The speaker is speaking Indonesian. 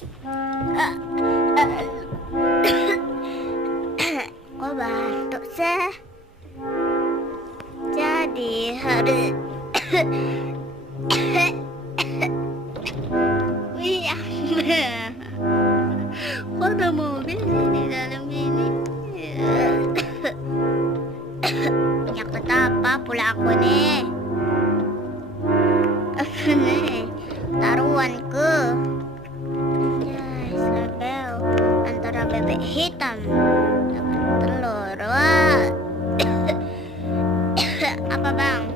Kok batuk sih? Jadi harus wih, kok ada mobil sih di dalam sini? Minyak betapa pula aku nih? Apa nih? Taruhanku. Yes, label antara bebek hitam dapat telur. Wah. Apa bang?